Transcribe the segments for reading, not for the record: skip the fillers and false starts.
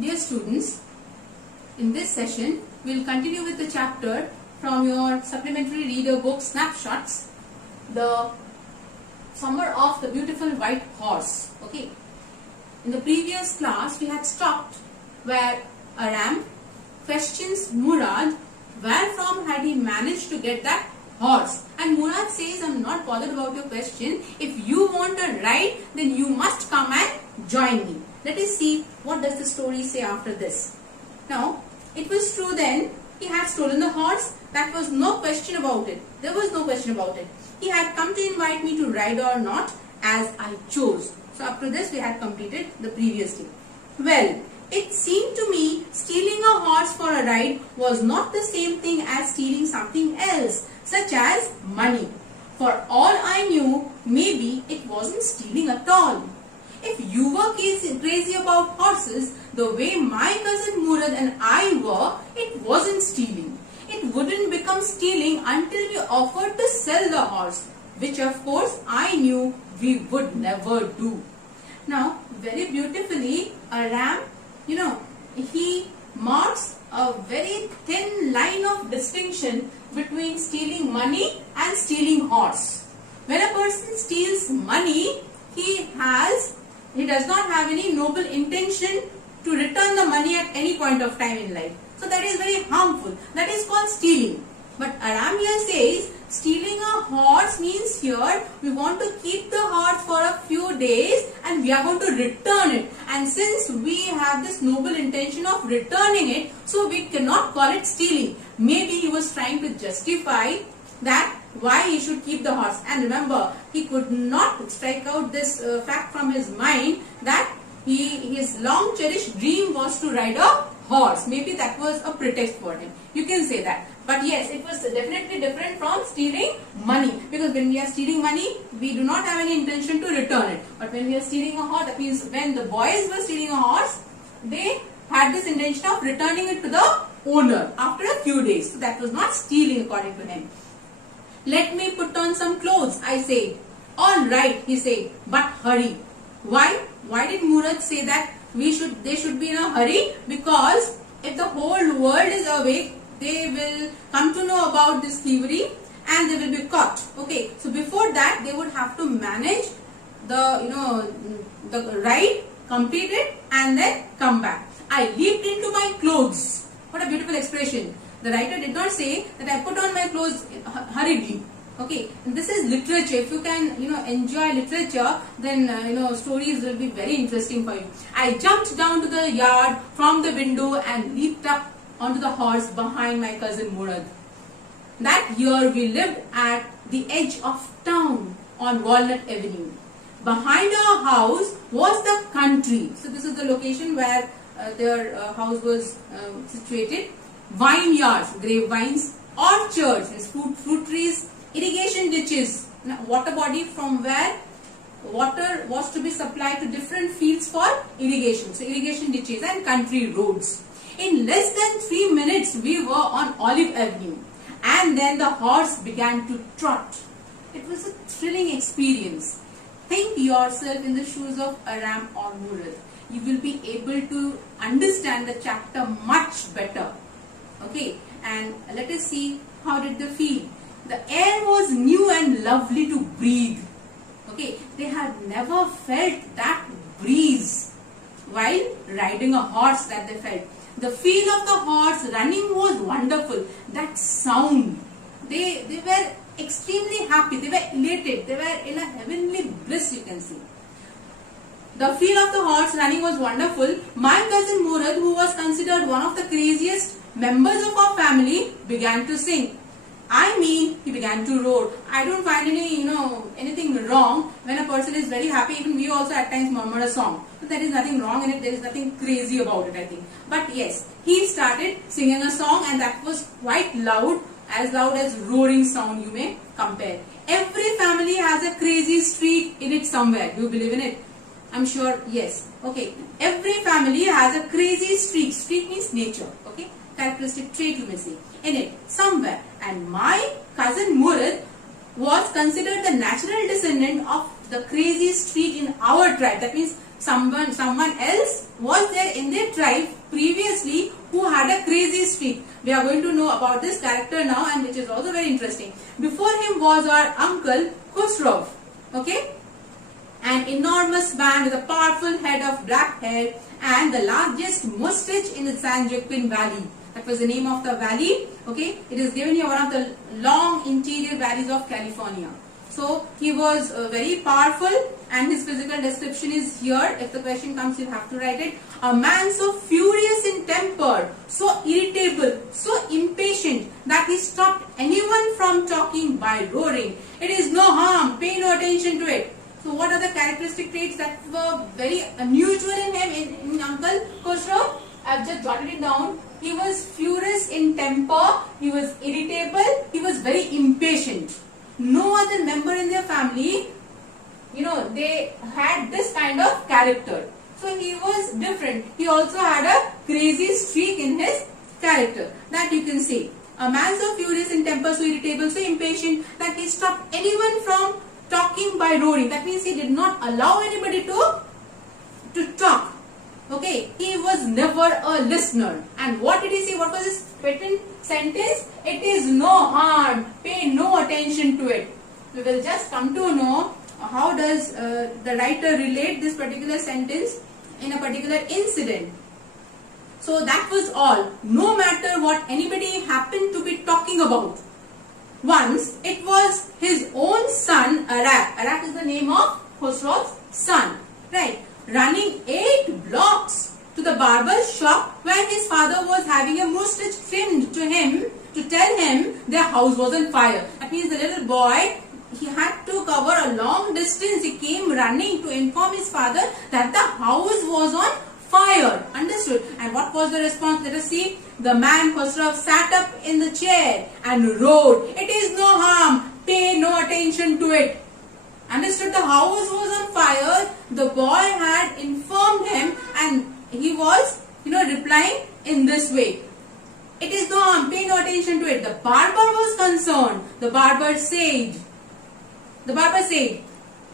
Dear students, in this session we will continue with the chapter from your supplementary reader book Snapshots, the Summer of the Beautiful White Horse. Okay. In the previous class we had stopped where Aram questions Murad where from had he managed to get that horse, and Murad says, I'm not bothered about your question. If you want a ride, then you must come and join me. Let us see what does the story say after this. Now, it was true then, he had stolen the horse. That was no question about it. There was no question about it. He had come to invite me to ride or not as I chose. So up to this we had completed the previous day. Well, it seemed to me stealing a horse for a ride was not the same thing as stealing something else, such as money. For all I knew, maybe it wasn't stealing at all. If you were crazy about horses, the way my cousin Murad and I were, it wasn't stealing. It wouldn't become stealing until we offered to sell the horse, which of course I knew we would never do. Now, very beautifully, Aram, he marks a very thin line of distinction between stealing money and stealing horse. When a person steals money, he does not have any noble intention to return the money at any point of time in life. So that is very harmful. That is called stealing. But Aram here says stealing a horse means here we want to keep the horse for a few days and we are going to return it. And since we have this noble intention of returning it, so we cannot call it stealing. Maybe he was trying to justify that why he should keep the horse. And remember, he could not strike out this fact from his mind that his long cherished dream was to ride a horse. Maybe that was a pretext for him. You can say that. But yes, it was definitely different from stealing money. Because when we are stealing money, we do not have any intention to return it. But when we are stealing a horse, that means when the boys were stealing a horse, they had this intention of returning it to the owner after a few days. So that was not stealing according to him. Let me put on some clothes, I say. All right, he said, but hurry. Why? Why did Murad say that they should be in a hurry? Because if the whole world is awake, they will come to know about this thievery and they will be caught. Okay, so before that they would have to manage the ride, complete it and then come back. I leaped into my clothes. What a beautiful expression. The writer did not say that I put on my clothes hurriedly. Okay, and this is literature. If you can, enjoy literature, then, stories will be very interesting for you. I jumped down to the yard from the window and leaped up onto the horse behind my cousin Murad. That year we lived at the edge of town on Walnut Avenue. Behind our house was the country. So this is the location where their house was situated. Vineyards, grapevines, orchards, fruit trees, irrigation ditches, water body from where water was to be supplied to different fields for irrigation. So irrigation ditches and country roads. In less than 3 minutes we were on Olive Avenue and then the horse began to trot. It was a thrilling experience. Think yourself in the shoes of Aram or Murad. You will be able to understand the chapter much better. Okay, and let us see how did they feel. The air was new and lovely to breathe. Okay, they had never felt that breeze while riding a horse that they felt. The feel of the horse running was wonderful. That sound, they were extremely happy. They were elated. They were in a heavenly bliss, you can see. The feel of the horse running was wonderful. My cousin Murad, who was considered one of the craziest members of our family, began to sing. He began to roar. I don't find anything wrong when a person is very happy. Even we also at times murmur a song. So there is nothing wrong in it. There is nothing crazy about it, I think. But yes, he started singing a song and that was quite loud as roaring sound you may compare. Every family has a crazy streak in it somewhere. Do you believe in it? I'm sure, yes. Okay. Every family has a crazy streak. Streak means nature. Okay. Characteristic trait you may say. In it somewhere, and my cousin Murad was considered the natural descendant of the crazy streak in our tribe. That means someone else was there in their tribe previously who had a crazy streak. We are going to know about this character now, and which is also very interesting. Before him was our uncle Khusro. Okay, an enormous man with a powerful head of black hair and the largest mustache in the San Joaquin Valley. That was the name of the valley. Okay, it is given here, one of the long interior valleys of California. So he was very powerful, and his physical description is here. If the question comes, you have to write it. A man so furious in temper, so irritable, so impatient that he stopped anyone from talking by roaring. It is no harm, pay no attention to it. So what are the characteristic traits that were very unusual in him, in Uncle Khusro? I've just jotted it down. He was furious in temper, he was irritable, he was very impatient. No other member in their family, they had this kind of character. So he was different. He also had a crazy streak in his character. That you can see. A man so furious in temper, so irritable, so impatient that he stopped anyone from talking by roaring. That means he did not allow anybody to talk. Okay, he was never a listener. And what did he say? What was his patent sentence? It is no harm, pay no attention to it. We will just come to know how does the writer relate this particular sentence in a particular incident. So that was all. No matter what anybody happened to be talking about. Once it was his own son, Arak. Arak is the name of Khusro's son. Right. Running 8 blocks to the barber's shop when his father was having a mustache trimmed to him to tell him their house was on fire. That means the little boy, he had to cover a long distance. He came running to inform his father that the house was on fire. Understood? And what was the response? Let us see. The man Khusro sat up in the chair and roared, "It is no harm, pay no attention to it." Understood? The house was on fire. The boy had informed him, and he was, replying in this way. "It is no harm, pay no attention to it." The barber was concerned. The barber said,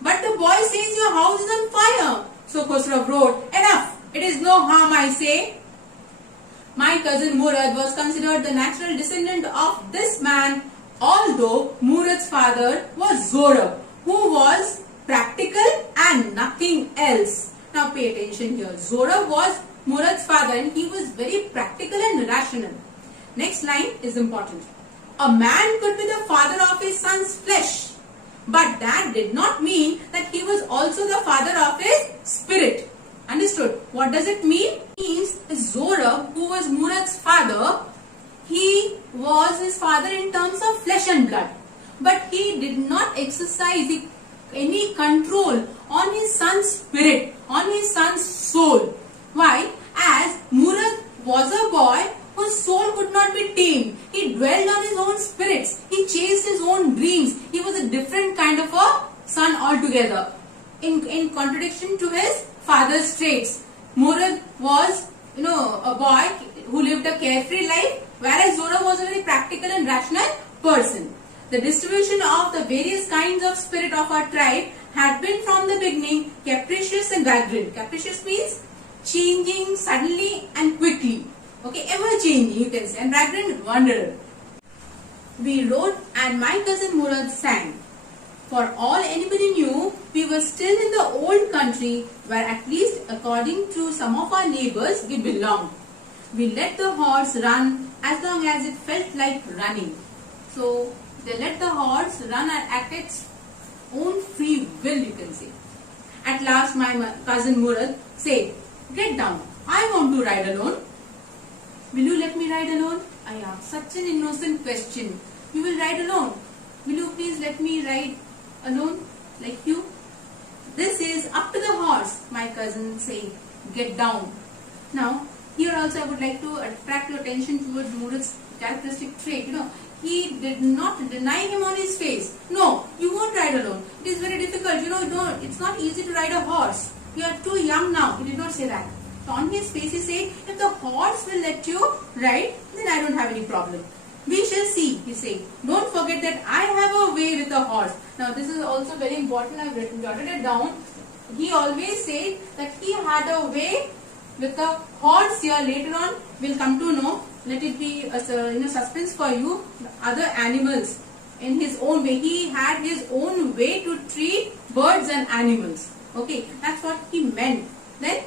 "But the boy says your house is on fire." So Khusro wrote, "Enough, it is no harm, I say." My cousin Murad was considered the natural descendant of this man, although Murad's father was Zorab, who was practical and nothing else. Now pay attention here. Zorab was Murad's father, and he was very practical and rational. Next line is important. A man could be the father of his son's flesh, but that did not mean that he was also the father of his spirit. Understood? What does it mean? It means Zorab, who was Murad's father, he was his father in terms of flesh and blood, but he did not exercise any control on his son's spirit, on his son's soul. Why? As Murad was a boy whose soul could not be tamed. He dwelled on his own spirits. He chased his own dreams. He was a different kind of a son altogether. In contradiction to his father's traits. Murad was, a boy who lived a carefree life, whereas Zorab was a very practical and rational person. The distribution of the various kinds of spirit of our tribe had been from the beginning capricious and vagrant. Capricious means changing suddenly and quickly. Okay, ever changing, you can say, and vagrant, wanderer. We wrote, and my cousin Murad sang. For all anybody knew, we were still in the old country where, at least according to some of our neighbors, we belonged. We let the horse run as long as it felt like running. So they let the horse run at its own free will, you can say. At last my cousin Murad said, "Get down, I want to ride alone." "Will you let me ride alone?" I asked. Such an innocent question. "You will ride alone? Will you please let me ride alone like you?" "This is up to the horse," my cousin said. "Get down." Now, here also I would like to attract your attention towards Murad's characteristic trait. He did not deny him on his face. "No, you won't ride alone. It is very difficult. It's not easy to ride a horse. You are too young now." He did not say that. So on his face he said, "If the horse will let you ride, then I don't have any problem." "We shall see," he said. "Don't forget that I have a way with the horse." Now this is also very important. I have jotted it down. he always said that he had a way with the horse here. Later on we'll come to know. Let it be a suspense for you. Other animals in his own way. He had his own way to treat birds and animals. Okay, that's what he meant. Then,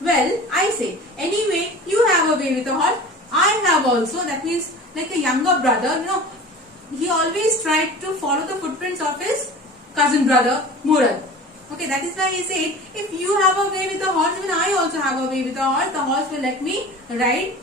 well, I say, anyway, you have a way with the horse. I have also. That means like a younger brother, he always tried to follow the footprints of his cousin brother Murad. Okay, that is why he said, if you have a way with the horse, even I also have a way with the horse. The horse will let me ride,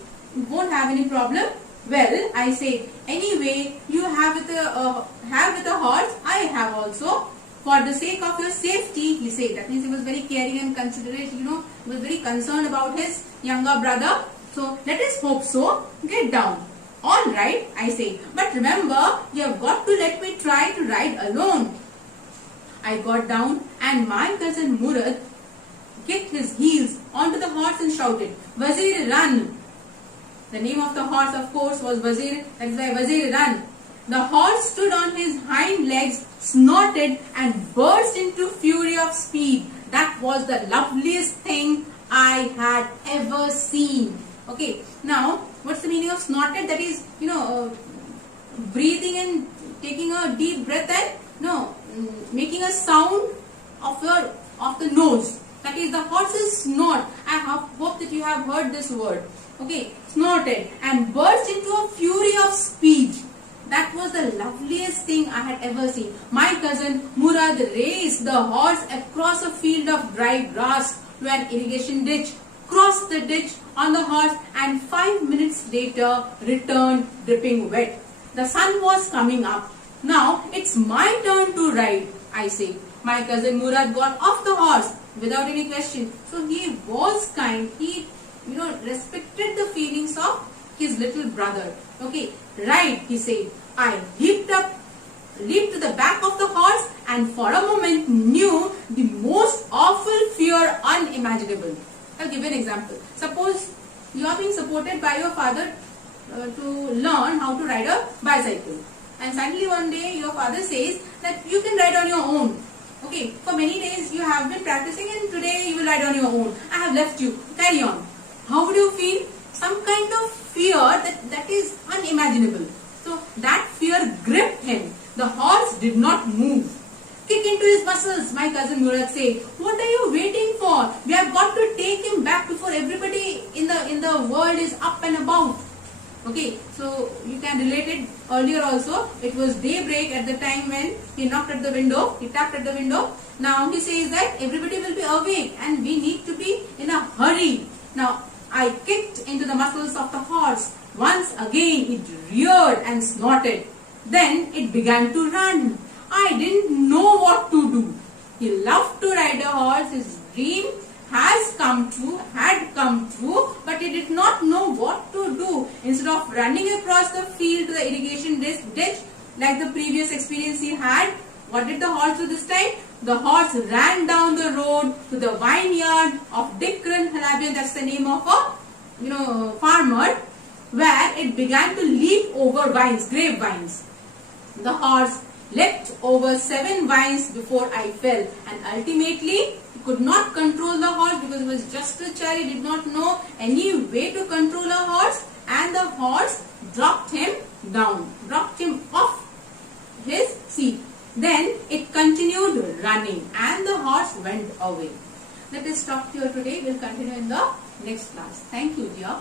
won't have any problem. Well, I say, anyway, you have with the horse, I have also. For the sake of your safety, he said. That means he was very caring and considerate. He was very concerned about his younger brother. So let us hope so. Get down. All right, I say. But remember, you have got to let me try to ride alone. I got down and my cousin Murad kicked his heels onto the horse and shouted, "Wazir, run!" The name of the horse, of course, was Wazir. That is why Wazir, run. The horse stood on his hind legs, snorted and burst into fury of speed. That was the loveliest thing I had ever seen. Okay, now what's the meaning of snorted? That is, breathing and taking a deep breath and making a sound of the nose. That is the horse's snort. I hope that you have heard this word. Okay, snorted and burst into a fury of speed. That was the loveliest thing I had ever seen. My cousin Murad raced the horse across a field of dry grass to an irrigation ditch, crossed the ditch on the horse, and 5 minutes later returned dripping wet. The sun was coming up. Now it's my turn to ride, I say. My cousin Murad got off the horse without any question. So he was kind. He, respected the feelings of his little brother. Okay, ride, he said. I leaped to the back of the horse and for a moment knew the most awful fear unimaginable. I'll give you an example. Suppose you are being supported by your father to learn how to ride a bicycle. And suddenly one day your father says that you can ride on your own. Okay, for many days you have been practicing and today you will ride on your own. I have left you. Carry on. How would you feel? Some kind of fear that is unimaginable. So that fear gripped him. The horse did not move. Kick into his muscles, my cousin Murad said. What are you waiting for? We have got to take him back before everybody in the world is up and about. Okay, so you can relate it earlier also. It was daybreak at the time when he knocked at the window. He tapped at the window. Now he says that everybody will be awake and we need to be in a hurry. Now I kicked into the muscles of the horse. Once again it reared and snorted. Then it began to run. I didn't know what to do. He loved to ride a horse. His dream had come true, but he did not know what to do. Instead of running across the field to the irrigation ditch like the previous experience he had, what did the horse do this time? The horse ran down the road to the vineyard of Dikran Halabian, that's the name of a farmer, where it began to leap over grapevines. The horse leapt over 7 vines before I fell, and ultimately he could not control the horse because he was just a child. He did not know any way to control a horse, and the horse dropped him down, dropped him off his seat. Then it continued running and the horse went away. Let us stop here today. We will continue in the next class. Thank you, dear.